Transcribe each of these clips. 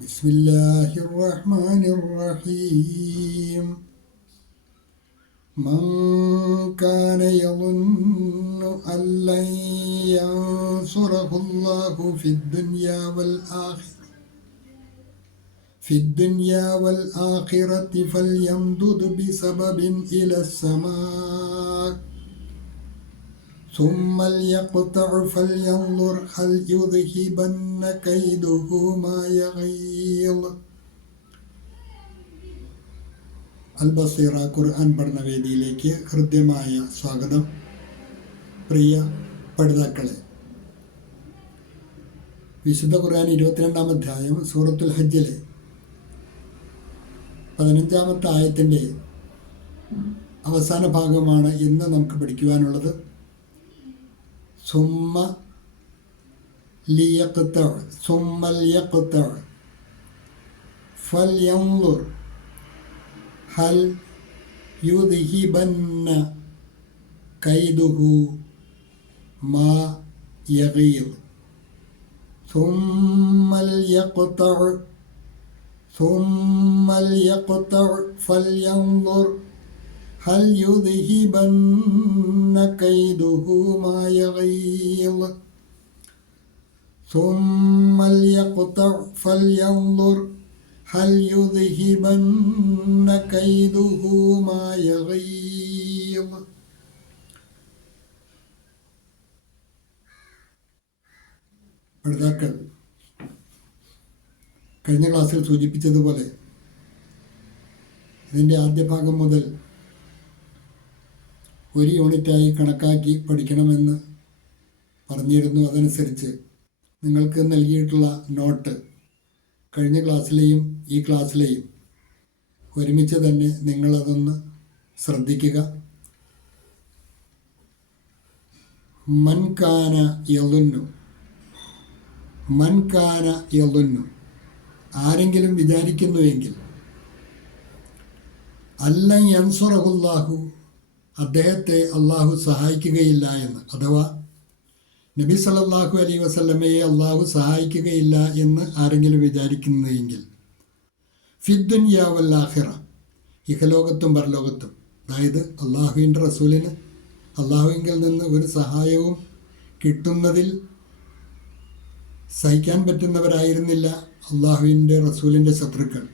بسم الله الرحمن الرحيم. من كان يظن أن لن ينصره الله في الدنيا والآخرة في الدنيا والآخرة فليمدد بسبب إلى السماء. ثم ليقطع فلينظر هل يذهبن كيده ما يغيظ അൽ ബസീറ ഖുർആൻ പഠന വേദിയിലേക്ക് ഹൃദ്യമായ സ്വാഗതം പ്രിയ പഠിതാക്കളെ വിശുദ്ധ ഖുർആൻ ഇരുപത്തിരണ്ടാം അധ്യായം സൂറത്തുൽ ഹജ്ജിലെ പതിനഞ്ചാമത്തെ ആയത്തിൻ്റെ അവസാന ഭാഗമാണ് ഇന്ന് നമുക്ക് പഠിക്കുവാനുള്ളത് ثم ليقطع ثم ليقطع. فلينظر هل يذهبن كيده ما يغيظ. ثم ليقطع ثم ليقطع. فلينظر هل يذهبن كيده ما يغيظ ثم ليقطع فلينظر هل يذهبن كيده ما يغيظ പഠിതാക്കൾ കഴിഞ്ഞ ക്ലാസ്സിൽ സൂചിപ്പിച്ചതുപോലെ ഇതിൻ്റെ ആദ്യ ഭാഗം മുതൽ ഒരു യൂണിറ്റായി കണക്കാക്കി പഠിക്കണമെന്ന് പറഞ്ഞിരുന്നു. അതനുസരിച്ച് നിങ്ങൾക്ക് നൽകിയിട്ടുള്ള നോട്ട് കഴിഞ്ഞ ക്ലാസ്സിലെയും ഈ ക്ലാസ്സിലെയും ഒരുമിച്ച് തന്നെ നിങ്ങളതൊന്ന് ശ്രദ്ധിക്കുക. മൻകാന യലുന്നു മൻകാന യലുന്നു ആരെങ്കിലും വിചാരിക്കുന്നുവെങ്കിൽ അല്ലൻ യൻസുറഹുല്ലാഹു അദ്ദേഹത്തെ അള്ളാഹു സഹായിക്കുകയില്ല എന്ന്. അഥവാ നബി സല്ലല്ലാഹു അലൈ വസല്ലമയെ അള്ളാഹു സഹായിക്കുകയില്ല എന്ന് ആരെങ്കിലും വിചാരിക്കുന്നതെങ്കിൽ ഫിദ്ദുൻയാവല്ലാഹിറ ഇഹലോകത്തും പരലോകത്തും. അതായത് അള്ളാഹുവിന്റെ റസൂലിന് അള്ളാഹുവിങ്കിൽ നിന്ന് ഒരു സഹായവും കിട്ടുന്നതിൽ സഹിക്കാൻ പറ്റുന്നവരായിരുന്നില്ല അള്ളാഹുവിന്റെ റസൂലിന്റെ ശത്രുക്കൾ.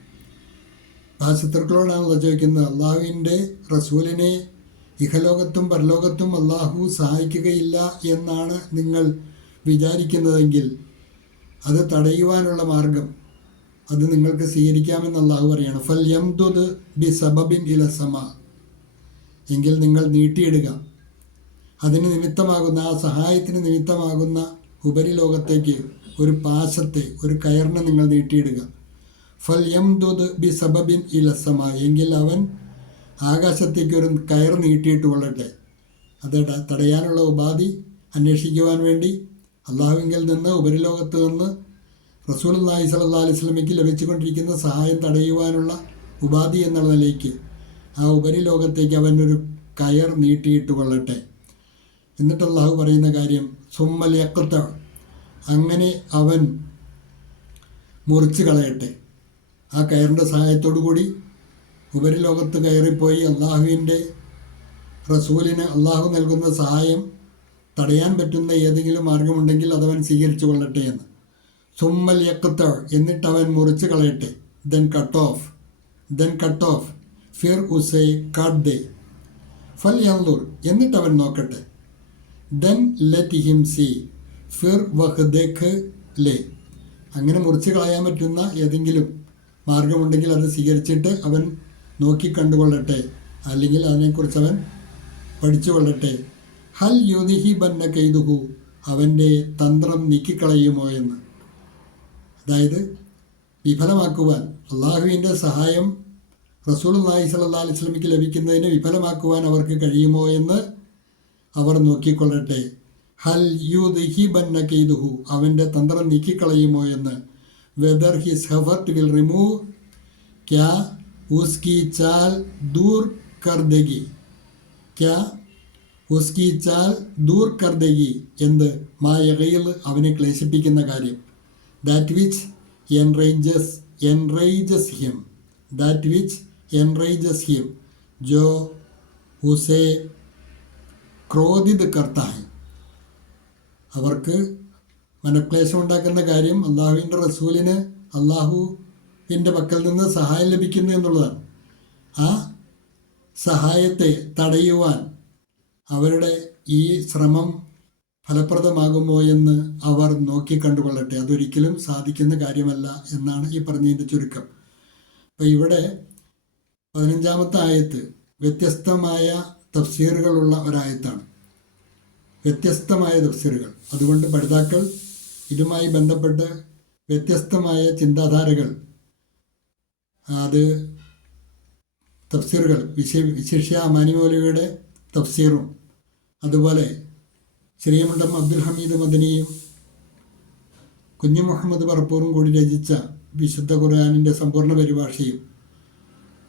ആ ശത്രുക്കളോടാണ് ചോദിക്കുന്നത് അള്ളാഹുവിന്റെ റസൂലിനെ ഇഹലോകത്തും പരലോകത്തും അള്ളാഹു സഹായിക്കുകയില്ല എന്നാണ് നിങ്ങൾ വിചാരിക്കുന്നതെങ്കിൽ അത് തടയുവാനുള്ള മാർഗം അത് നിങ്ങൾക്ക് സ്വീകരിക്കാമെന്ന് അള്ളാഹു പറയാണ്. ഫൽ യംദുദ് ബി സബബിൻ ഇലസമ എങ്കിൽ നിങ്ങൾ നീട്ടിയിടുക. അതിന് നിമിത്തമാകുന്ന ആ സഹായത്തിന് നിമിത്തമാകുന്ന ഉപരിലോകത്തേക്ക് ഒരു പാശത്തെ ഒരു കയറിനെ നിങ്ങൾ നീട്ടിയിടുക. ഫൽ യംദുദ് ബി സബബിൻ ഇലസമ എങ്കിൽ അവൻ ആകാശത്തേക്ക് ഒരു കയർ നീട്ടിയിട്ട് കൊള്ളട്ടെ. അത് തടയാനുള്ള ഉപാധി അന്വേഷിക്കുവാൻ വേണ്ടി അള്ളാഹുവിങ്കിൽ നിന്ന് ഉപരിലോകത്ത് നിന്ന് റസൂൽ അള്ളാഹി സല്ലാ അലൈഹി സ്വലമിക്ക് ലഭിച്ചുകൊണ്ടിരിക്കുന്ന സഹായം തടയുവാനുള്ള ഉപാധി എന്നുള്ള നിലയ്ക്ക് ആ ഉപരിലോകത്തേക്ക് അവനൊരു കയർ നീട്ടിയിട്ട് കൊള്ളട്ടെ. എന്നിട്ട് അള്ളാഹു പറയുന്ന കാര്യം സുമ്മൽ യക്കത്ത അങ്ങനെ അവൻ മുറിച്ച് കളയട്ടെ. ആ കയറിന്റെ സഹായത്തോടു കൂടി ഉപരിലോകത്ത് കയറിപ്പോയി അള്ളാഹുവിന്റെ റസൂലിന് അള്ളാഹു നൽകുന്ന സഹായം തടയാൻ പറ്റുന്ന ഏതെങ്കിലും മാർഗമുണ്ടെങ്കിൽ അതവൻ സ്വീകരിച്ചു കൊള്ളട്ടെ എന്ന്. സുമ്മൽ യക്കത്ത എന്നിട്ട് അവൻ മുറിച്ച് കളയട്ടെ. Then cut off then cut off ഫിർ ഉസേ കാട്ട് ദേ ഫൽ യൻലൂർ എന്നിട്ട് അവൻ നോക്കട്ടെ. ദെൻ ലെറ്റ് ഹിം സി ഫിർ വഹ് ദേഖ് ലേ. അങ്ങനെ മുറിച്ച് കളയാൻ പറ്റുന്ന ഏതെങ്കിലും മാർഗമുണ്ടെങ്കിൽ അത് സ്വീകരിച്ചിട്ട് അവൻ നോക്കി കണ്ടുകൊള്ളട്ടെ. അല്ലെങ്കിൽ അതിനെക്കുറിച്ച് അവൻ പഠിച്ചുകൊള്ളട്ടെ. ഹൽ യുദിഹി ബന്ന കെയ്തുഹു അവന്റെ തന്ത്രം നീക്കിക്കളയുമോ എന്ന്. അതായത് വിഫലമാക്കുവാൻ അള്ളാഹുവിന്റെ സഹായം റസൂൽ നായി സല്ലാ അലൈഹി സ്വലമിക്ക് ലഭിക്കുന്നതിന് വിഫലമാക്കുവാൻ അവർക്ക് കഴിയുമോ എന്ന് അവർ നോക്കിക്കൊള്ളട്ടെ. ഹൽ യു ദിഹിബന്ന കെയ്തുഹു അവന്റെ തന്ത്രം നീക്കിക്കളയുമോ എന്ന്. Whether his effort will remove ക്യാ ഉസ്കി ചാൽ ദൂർ കർദഗി ക്യാ ഉസ്കി ചാൽ ദൂർ കർദഗി എന്ത് മായകയിൽ അവനെ ക്ലേശിപ്പിക്കുന്ന കാര്യം. That which enrages enrages him that which enrages him ജോ ഉസേ ക്രോധിത് കർത്തായി അവർക്ക് മനക്ലേശം ഉണ്ടാക്കുന്ന കാര്യം അള്ളാഹുവിന്റെ റസൂലിന് അള്ളാഹുവിന്റെ പക്കൽ നിന്ന് സഹായം ലഭിക്കുന്നു എന്നുള്ളതാണ്. ആ സഹായത്തെ തടയുവാൻ അവരുടെ ഈ ശ്രമം ഫലപ്രദമാകുമോ എന്ന് അവർ നോക്കിക്കണ്ടുകൊള്ളട്ടെ. അതൊരിക്കലും സാധിക്കുന്ന കാര്യമല്ല എന്നാണ് ഈ പറഞ്ഞതിന്റെ ചുരുക്കം. അപ്പോൾ ഇവിടെ പതിനഞ്ചാമത്തെ ആയത്ത് വ്യത്യസ്തമായ തഫ്സീറുകളുള്ള ഒരായത്താണ്. വ്യത്യസ്തമായ തഫ്സീറുകൾ. അതുകൊണ്ട് പഠിതാക്കൾ ഇതുമായി ബന്ധപ്പെട്ട് വ്യത്യസ്തമായ ചിന്താധാരകൾ അത് തഫ്സീറുകൾ വിശേ വിശിഷ്യ മാനിമൗലിയുടെ തഫ്സീറും. അതുപോലെ ശ്രീമണ്ഡം അബ്ദുൽ ഹമീദ് മദനിയും കുഞ്ഞു മുഹമ്മദ് പറപ്പൂറും കൂടി രചിച്ച വിശുദ്ധ ഖുർആാനിന്റെ സമ്പൂർണ പരിഭാഷയും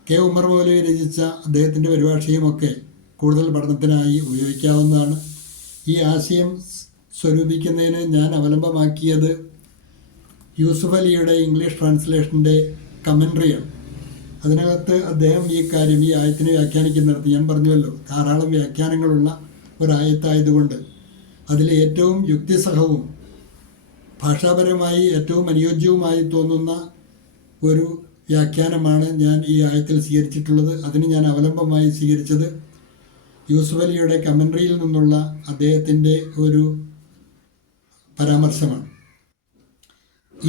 കെ ഉമർ മൗലി രചിച്ച അദ്ദേഹത്തിന്റെ പരിഭാഷയുമൊക്കെ കൂടുതൽ പഠനത്തിനായി ഉപയോഗിക്കാവുന്നതാണ്. ഈ ആശയം സ്വരൂപിക്കുന്നതിന് ഞാൻ അവലംബമാക്കിയത് യൂസുഫ് അലിയുടെ ഇംഗ്ലീഷ് ട്രാൻസ്ലേഷന്റെ കമൻട്രിയാണ് അതിനകത്ത് അദ്ദേഹം ഈ കാര്യം ഈ ആയത്തിനെ വ്യാഖ്യാനിക്കുന്നിടത്ത് ഞാൻ പറഞ്ഞുവല്ലോ ധാരാളം വ്യാഖ്യാനങ്ങളുള്ള ഒരായത്തായതുകൊണ്ട് അതിൽ ഏറ്റവും യുക്തിസഹവും ഭാഷാപരമായി ഏറ്റവും അനുയോജ്യവുമായി തോന്നുന്ന ഒരു വ്യാഖ്യാനമാണ് ഞാൻ ഈ ആയത്തിൽ സ്വീകരിച്ചിട്ടുള്ളത്. അതിന് ഞാൻ അവലംബമായി സ്വീകരിച്ചത് യൂസുഫ് അലിയുടെ കമൻട്രിയിൽ നിന്നുള്ള അദ്ദേഹത്തിന്റെ ഒരു പരാമർശമാണ്.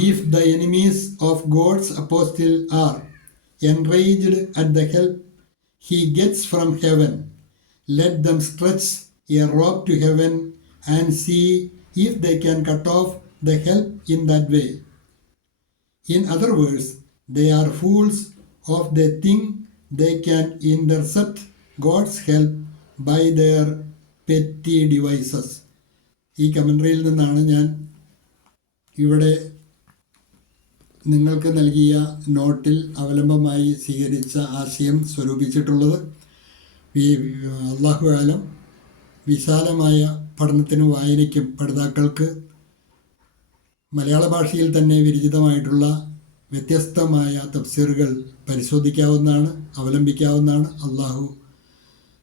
If the enemies of God's apostle are enraged at the help he gets from heaven let them stretch a rope to heaven and see if they can cut off the help in that way. In other words, they are fools of they think they can intercept God's help by their petty devices. ഈ കമൻട്രിയിൽ നിന്നാണ് ഞാൻ ഇവിടെ നിങ്ങൾക്ക് നൽകിയ നോട്ടിൽ അവലംബമായി സ്വീകരിച്ച ആശയം സ്വരൂപിച്ചിട്ടുള്ളത് അള്ളാഹു ആലം വിശാലമായ പഠനത്തിനും വായനയ്ക്കും പഠിതാക്കൾക്ക് മലയാള ഭാഷയിൽ തന്നെ വിരചിതമായിട്ടുള്ള വ്യത്യസ്തമായ തഫ്സീറുകൾ പരിശോധിക്കാവുന്നതാണ് അവലംബിക്കാവുന്നതാണ്. അള്ളാഹു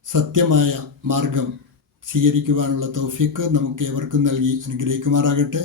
സത്യമായ മാർഗം സ്വീകരിക്കുവാനുള്ള തൗഫിക്ക് നമുക്ക് ഏവർക്കും നൽകി അനുഗ്രഹിക്കുമാറാകട്ടെ.